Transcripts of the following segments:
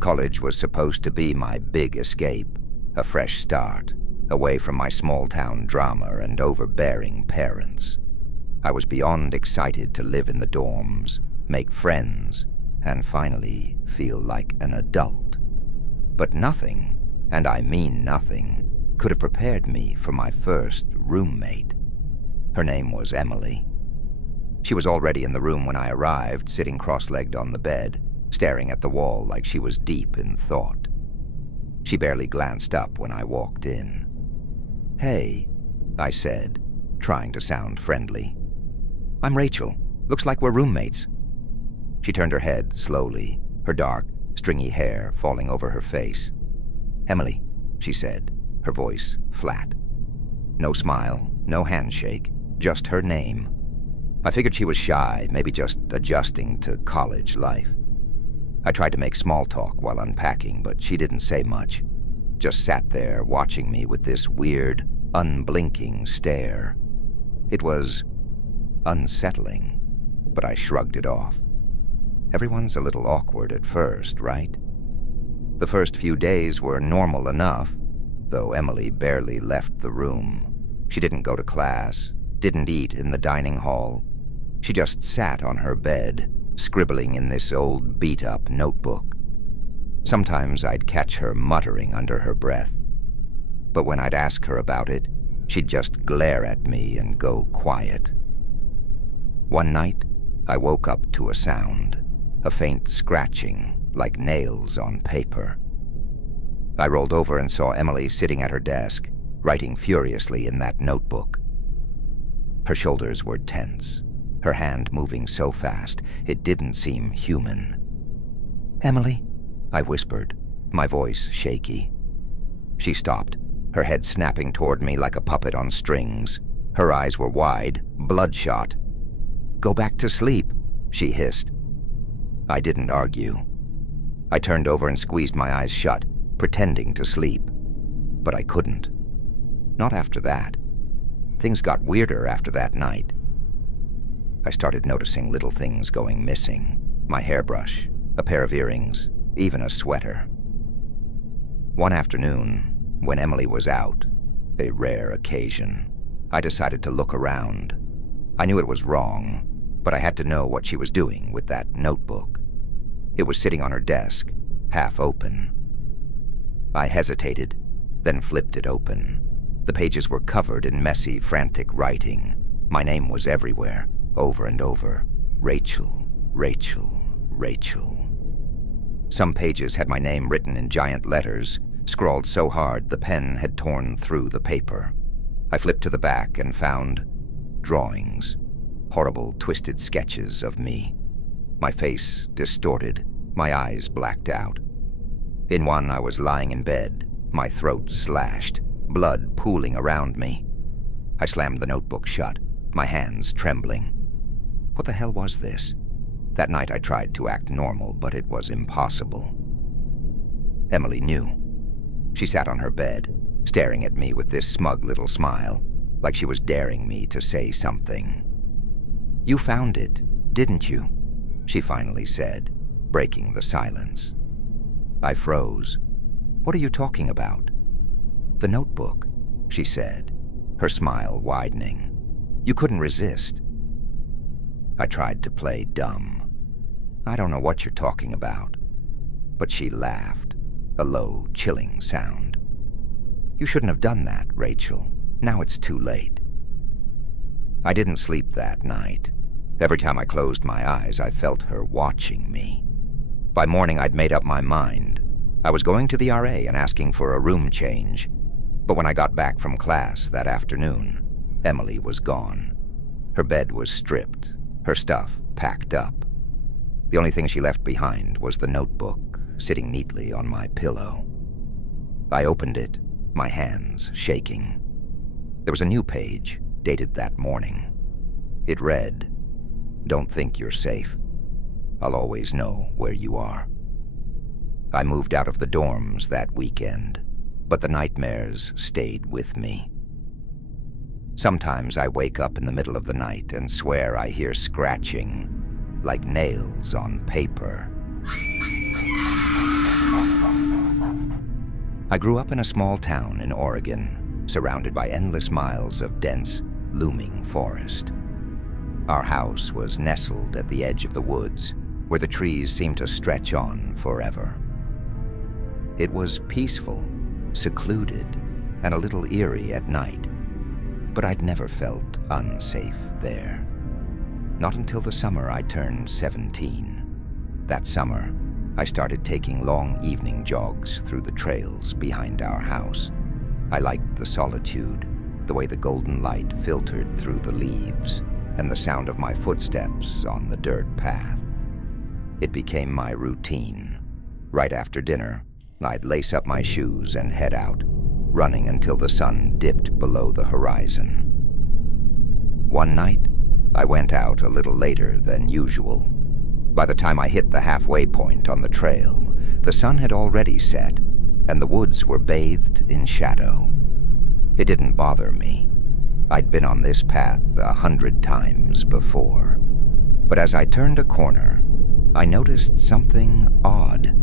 College was supposed to be my big escape, a fresh start, away from my small-town drama and overbearing parents. I was beyond excited to live in the dorms, make friends, and finally feel like an adult. But nothing, and I mean nothing, could have prepared me for my first roommate. Her name was Emily. She was already in the room when I arrived, sitting cross-legged on the bed, staring at the wall like she was deep in thought. She barely glanced up when I walked in. "Hey," I said, trying to sound friendly. "I'm Rachel. Looks like we're roommates." She turned her head slowly, her dark, stringy hair falling over her face. "Emily," she said, her voice flat. No smile, no handshake, just her name. I figured she was shy, maybe just adjusting to college life. I tried to make small talk while unpacking, but she didn't say much. Just sat there watching me with this weird, unblinking stare. It was unsettling, but I shrugged it off. Everyone's a little awkward at first, right? The first few days were normal enough, though Emily barely left the room. She didn't go to class, didn't eat in the dining hall. She just sat on her bed, scribbling in this old beat-up notebook. Sometimes I'd catch her muttering under her breath, but when I'd ask her about it, she'd just glare at me and go quiet. One night, I woke up to a sound, a faint scratching, like nails on paper. I rolled over and saw Emily sitting at her desk, writing furiously in that notebook. Her shoulders were tense, her hand moving so fast it didn't seem human. "Emily," I whispered, my voice shaky. She stopped, her head snapping toward me like a puppet on strings. Her eyes were wide, bloodshot. "Go back to sleep," she hissed. I didn't argue. I turned over and squeezed my eyes shut, pretending to sleep. But I couldn't. Not after that. Things got weirder after that night. I started noticing little things going missing. My hairbrush, a pair of earrings, even a sweater. One afternoon, when Emily was out, a rare occasion, I decided to look around. I knew it was wrong, but I had to know what she was doing with that notebook. It was sitting on her desk, half open. I hesitated, then flipped it open. The pages were covered in messy, frantic writing. My name was everywhere, over and over. Rachel, Rachel, Rachel. Some pages had my name written in giant letters, scrawled so hard the pen had torn through the paper. I flipped to the back and found drawings, horrible, twisted sketches of me. My face distorted, my eyes blacked out. In one, I was lying in bed, my throat slashed, blood pooling around me. I slammed the notebook shut, my hands trembling. What the hell was this? That night I tried to act normal, but it was impossible. Emily knew. She sat on her bed, staring at me with this smug little smile, like she was daring me to say something. "You found it, didn't you?" she finally said, breaking the silence. I froze. "What are you talking about?" "The notebook," she said, her smile widening. "You couldn't resist." I tried to play dumb. "I don't know what you're talking about." But she laughed, a low, chilling sound. "You shouldn't have done that, Rachel. Now it's too late." I didn't sleep that night. Every time I closed my eyes, I felt her watching me. By morning, I'd made up my mind. I was going to the RA and asking for a room change. But when I got back from class that afternoon, Emily was gone. Her bed was stripped, her stuff packed up. The only thing she left behind was the notebook, sitting neatly on my pillow. I opened it, my hands shaking. There was a new page, dated that morning. It read, "Don't think you're safe. I'll always know where you are." I moved out of the dorms that weekend, but the nightmares stayed with me. Sometimes I wake up in the middle of the night and swear I hear scratching, like nails on paper. I grew up in a small town in Oregon, surrounded by endless miles of dense, looming forest. Our house was nestled at the edge of the woods, where the trees seemed to stretch on forever. It was peaceful, secluded, and a little eerie at night, but I'd never felt unsafe there. Not until the summer I turned 17. That summer, I started taking long evening jogs through the trails behind our house. I liked the solitude, the way the golden light filtered through the leaves, and the sound of my footsteps on the dirt path. It became my routine. Right after dinner, I'd lace up my shoes and head out, running until the sun dipped below the horizon. One night, I went out a little later than usual. By the time I hit the halfway point on the trail, the sun had already set, and the woods were bathed in shadow. It didn't bother me. I'd been on this path 100 times before. But as I turned a corner, I noticed something odd.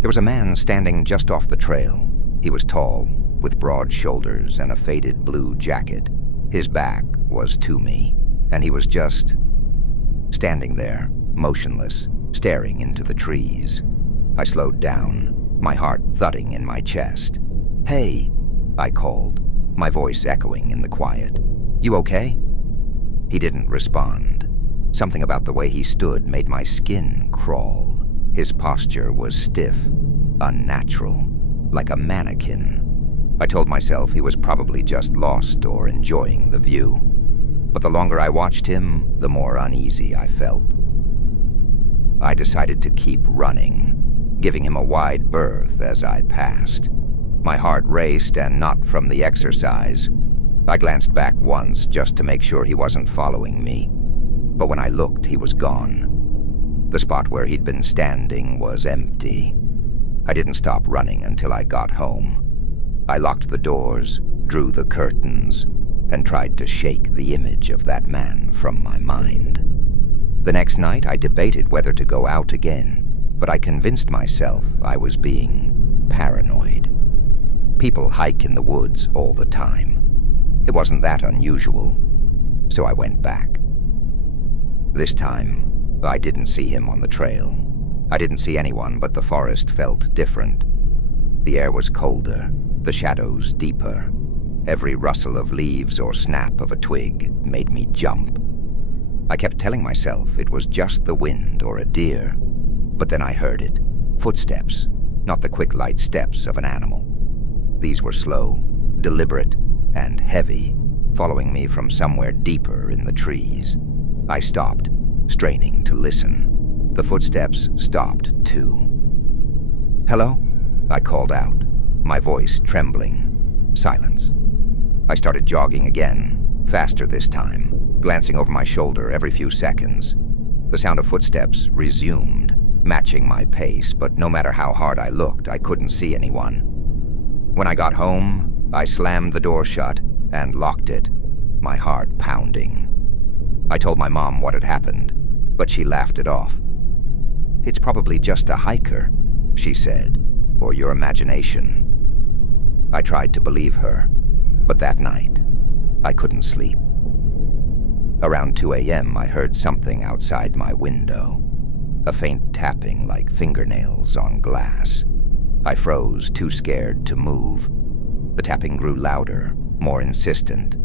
There was a man standing just off the trail. He was tall, with broad shoulders and a faded blue jacket. His back was to me, and he was just standing there, motionless, staring into the trees. I slowed down, my heart thudding in my chest. "Hey," I called, my voice echoing in the quiet. "You okay?" He didn't respond. Something about the way he stood made my skin crawl. His posture was stiff, unnatural, like a mannequin. I told myself he was probably just lost or enjoying the view. But the longer I watched him, the more uneasy I felt. I decided to keep running, giving him a wide berth as I passed. My heart raced, and not from the exercise. I glanced back once just to make sure he wasn't following me. But when I looked, he was gone. The spot where he'd been standing was empty. I didn't stop running until I got home. I locked the doors, drew the curtains, and tried to shake the image of that man from my mind. The next night, I debated whether to go out again, but I convinced myself I was being paranoid. People hike in the woods all the time. It wasn't that unusual, so I went back. This time, I didn't see him on the trail. I didn't see anyone, but the forest felt different. The air was colder, the shadows deeper. Every rustle of leaves or snap of a twig made me jump. I kept telling myself it was just the wind or a deer, but then I heard it. Footsteps, not the quick, light steps of an animal. These were slow, deliberate, and heavy, following me from somewhere deeper in the trees. I stopped, straining to listen. The footsteps stopped too. "Hello?" I called out, my voice trembling. Silence. I started jogging again, faster this time, glancing over my shoulder every few seconds. The sound of footsteps resumed, matching my pace, but no matter how hard I looked, I couldn't see anyone. When I got home, I slammed the door shut and locked it, my heart pounding. I told my mom what had happened, but she laughed it off. "It's probably just a hiker," she said, "or your imagination." I tried to believe her, but that night, I couldn't sleep. Around 2 a.m., I heard something outside my window, a faint tapping like fingernails on glass. I froze, too scared to move. The tapping grew louder, more insistent.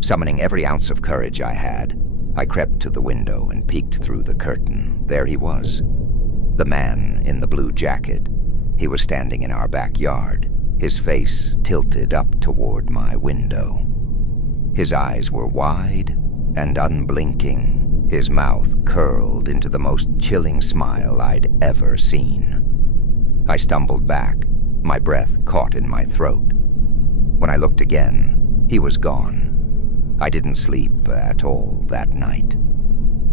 Summoning every ounce of courage I had, I crept to the window and peeked through the curtain. There he was, the man in the blue jacket. He was standing in our backyard, his face tilted up toward my window. His eyes were wide and unblinking, his mouth curled into the most chilling smile I'd ever seen. I stumbled back, my breath caught in my throat. When I looked again, he was gone. I didn't sleep at all that night.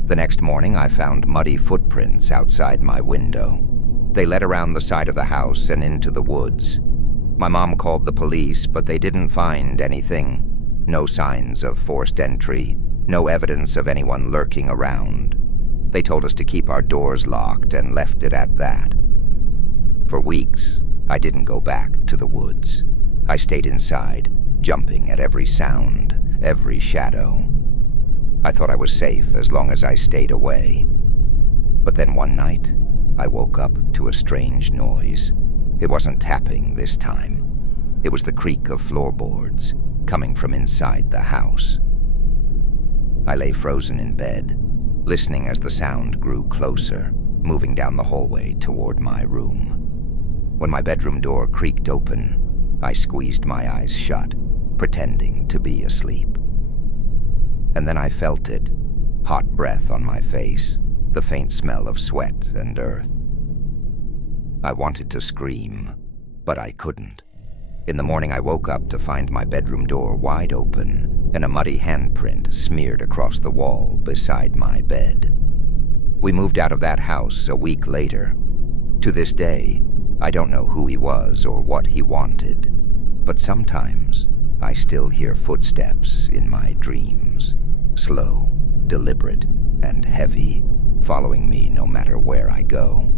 The next morning, I found muddy footprints outside my window. They led around the side of the house and into the woods. My mom called the police, but they didn't find anything. No signs of forced entry, no evidence of anyone lurking around. They told us to keep our doors locked and left it at that. For weeks, I didn't go back to the woods. I stayed inside, jumping at every sound, every shadow. I thought I was safe as long as I stayed away. But then one night, I woke up to a strange noise. It wasn't tapping this time. It was the creak of floorboards coming from inside the house. I lay frozen in bed, listening as the sound grew closer, moving down the hallway toward my room. When my bedroom door creaked open, I squeezed my eyes shut, pretending to be asleep. And then I felt it, hot breath on my face, the faint smell of sweat and earth. I wanted to scream, but I couldn't. In the morning, I woke up to find my bedroom door wide open and a muddy handprint smeared across the wall beside my bed. We moved out of that house a week later. To this day, I don't know who he was or what he wanted, but sometimes I still hear footsteps in my dreams, slow, deliberate, and heavy, following me no matter where I go.